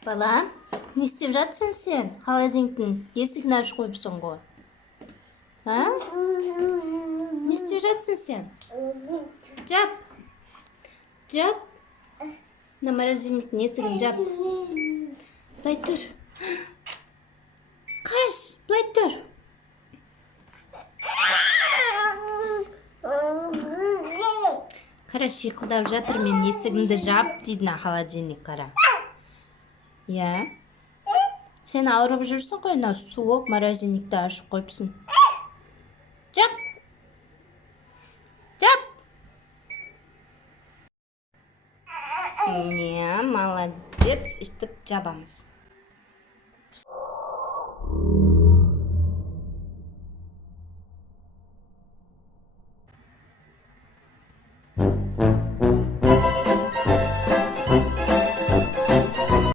Балам, не істеп жатсың сен? Холодильниктің есігін ашып қойыпсың ғой. А? Не істеп жатсың сен? Жап. Жап. Мына морозильниктің есігін жап. Былай тұр. Қаш, былай тұр. Қара, шиқылдап жатыр, мен есігімді жап дейді мына холодильник, қара. Иә. Сен ауырып жүрсің ғой, мына суық морозильникті ашып қойыпсың. Жап. Жап. Не, молодец, өйтіп жабамыз.